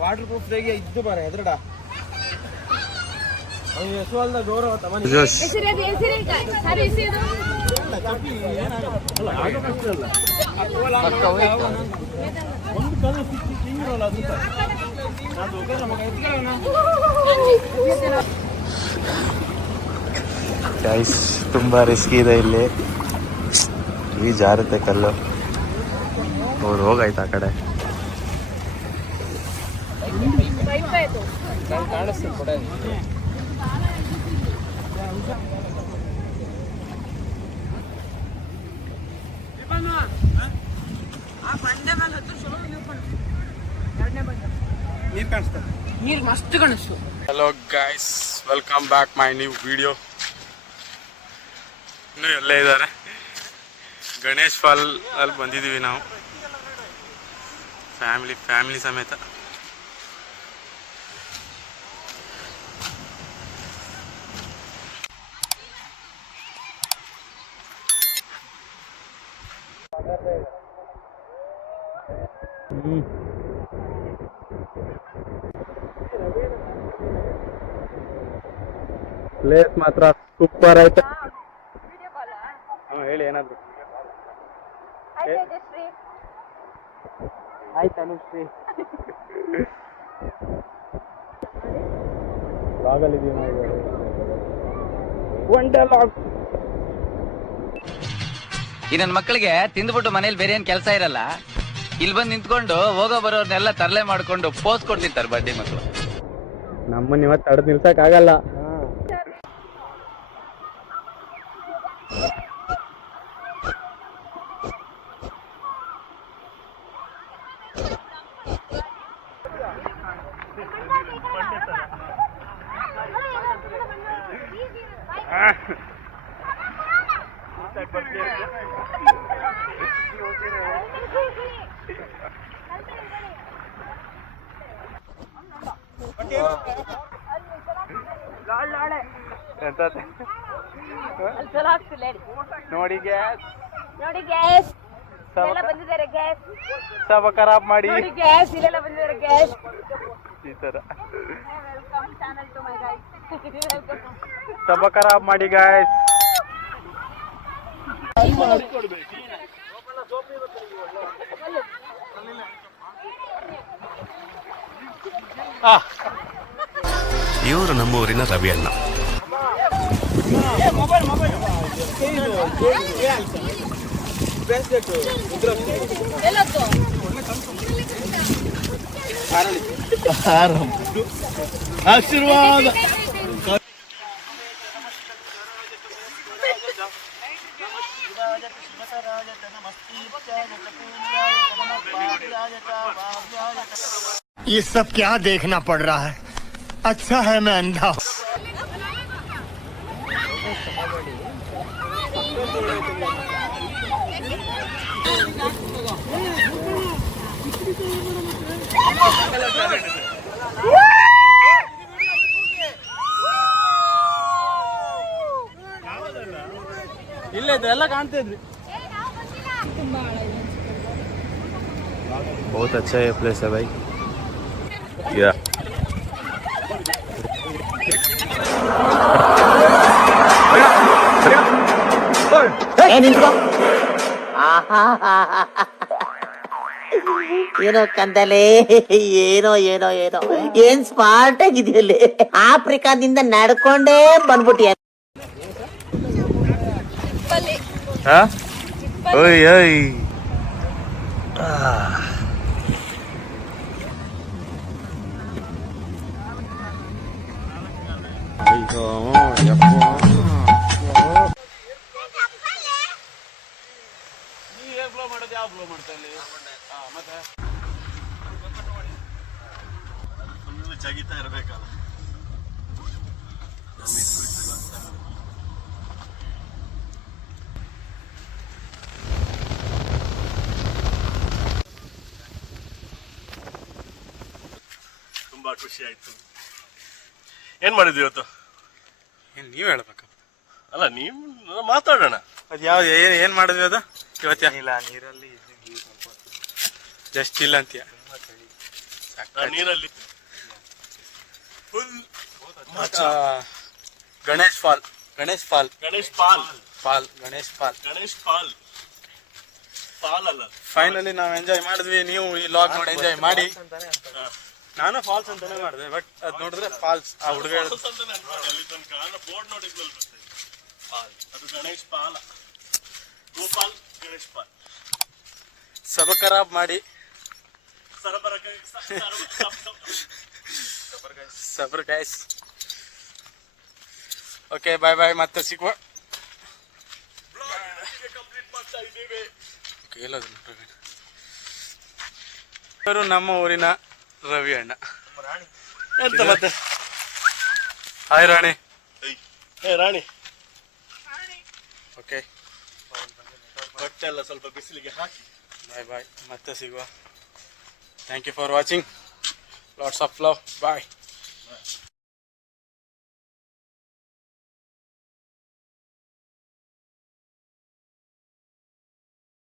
Water proof ಇದ್ದು ಬಾರ ಹೆದರಡ ಯಶವಾಲ್ದ ಗೌರವ ತಮ್ಮ ಒಂದು ಕಲ್ಲು ತಿಂಗಿರಲ್ಲ ಗೈಸ್ ತುಂಬಾ ರಿಸ್ಕಿ ಇದೆ ಇಲ್ಲಿ. ಈ ಜಾರುತ್ತೆ ಕಲ್ಲು. ಅವ್ರು ಹೋಗಾಯ್ತು ಆ ಕಡೆ. ನೀರು ಮಸ್ತ್ ಕಾಣಿಸ್ತು. Hello guys, welcome back my new video. ಇನ್ನೂ ಎಲ್ಲೇ ಇದ್ದಾರೆ, ಗಣೇಶ್ ಫಾಲ್ ಅಲ್ಲಿ ಬಂದಿದ್ದೀವಿ ನಾವು ಫ್ಯಾಮಿಲಿ ಸಮೇತ. ಪ್ಲೇಸ್ ಮಾತ್ರ ಸೂಪರ್ ಐತೆ. ಹೇಳಿ ಏನಾದ್ರು. ಆಯ್ತು ಅನುಶ್ರೀ, ಲಾಗಲ್ಲಿದ್ದೀವಿ ನಾವು. ಈ ನನ್ನ ಮಕ್ಕಳಿಗೆ ತಿಂದ್ಬಿಟ್ಟು ಮನೇಲಿ ಬೇರೆ ಏನ್ ಕೆಲಸ ಇರಲ್ಲ, ಇಲ್ಲಿ ಬಂದು ನಿಂತ್ಕೊಂಡು ಹೋಗೋ ಬರೋರ್ನೆಲ್ಲ ತರಲೆ ಮಾಡ್ಕೊಂಡು ಪೋಸ್ ಕೊಡ್ತಿರ್ತಾರೆ ಬಡ್ಡಿ ಮಕ್ಕಳು. ನಮ್ಮನ್ನ ಇವತ್ತು ತಡೆದು ನಿಲ್ಸಕ್ ಆಗಲ್ಲ. ನೋಡಿ ಗ್ಯಾಸ್ ಸಬ ಖರಾಬ್ ಮಾಡಿ ಈ ತರ ಸಬ ಖರಾಬ್ ಮಾಡಿ ಗಾಯ್ಸ್. ಇವರು ನಮ್ಮೂರಿನ ರವಿ ಅಣ್ಣ. ಆಶೀರ್ವಾದ. ये सब क्या देखना पड़ रहा है? अच्छा है मैं अंधा हूँ. ಇಲ್ಲ ಎಲ್ಲ ಕಾಣ್ತಾ ಇದ್ರಿ. बहुत अच्छा ये प्लेस है भाई. या ಏನೋ ಕಂದಲೆ, ಏನೋ ಏನೋ ಏನೋ ಏನ್ ಸ್ಮಾರ್ಟ್ ಆಗಿದೆಯಲ್ಲಿ. ಆಫ್ರಿಕಾದಿಂದ ನಡ್ಕೊಂಡೇ ಬಂದ್ಬಿಟ್ಟಿ. ओय ओय ಜಗಿತಾ ಇರ್ಬೇಕಲ್ಲ. ತುಂಬಾ ಖುಷಿ ಆಯ್ತು. ಏನ್ ಮಾಡಿದ್ವಿ ಇವತ್ತು? ನೀವ್ ಹೇಳ್ಬೇಕು. ಅಲ್ಲ ನೀವು ಮಾತಾಡೋಣ. ಅದ್ ಯಾವ್ದು ಏನ್ ಮಾಡಿದ್ವಿ ಅದು ಇವತ್ತು? ಇಲ್ಲ, ನೀರಲ್ಲಿ ಜಸ್ಟ್ ಇಲ್ಲ ಅಂತೀಯ. ನೀರಲ್ಲಿ ಫುಲ್ ಗಣೇಶ್ ಪಾಲ್ ಗಣೇಶ್ ಪಾಲ್ ಗಣೇಶ್ ಪಾಲ್ ಪಾಲ್ ಅಲ್ಲ. ಫೈನಲಿ ನಾವು ಎಂಜಾಯ್ ಮಾಡಿದ್ವಿ. ನೀವು ಈ ಲಾಗ್ ನೋಡಿ ಎಂಜಾಯ್ ಮಾಡಿ. ನಾನು ಫಾಲ್ಸ್ ಅಂತಾನೆ ಮಾಡಿದೆ, ಬಟ್ ಅದ್ ನೋಡಿದ್ರೆ ಫಾಲ್ಸ್ ಆ ಹುಡುಗ ಫಾಲ್ಸ್ ಅಂತಾನೆ ಅನ್ಕೊಂಡೆ. ಅಲ್ಲಿ ತನಕ ಬೋರ್ಡ್ ನೋಡಿದ್ವಲ್ಲ ಪಾಲ್, ಅದು ಗಣೇಶ್ ಪಾಲ. ಗೋಪಾಲ್ ಗಣೇಶ್ ಪಾಲ್. ಸಬ ಖರಾಬ್ ಮಾಡಿ ಸಬರ್ ಗೈಸ್. ಓಕೆ, ಬಾಯ್ ಬಾಯ್, ಮತ್ತೆ ಸಿಗುವ. ಇವರು ನಮ್ಮ ಊರಿನ ರವಿ ಅಣ್ಣ. ಎಂತ ಮತ್ತೆ? ಹಾಯ್ ರಾಣಿ. ರಾಣಿ. ಓಕೆ, ಬಟ್ಟೆ ಎಲ್ಲ ಸ್ವಲ್ಪ ಬಿಸಿಲಿಗೆ ಹಾಕಿ. ಬಾಯ್ ಬಾಯ್, ಮತ್ತೆ ಸಿಗುವ. Thank you for watching. Lots of love. Bye.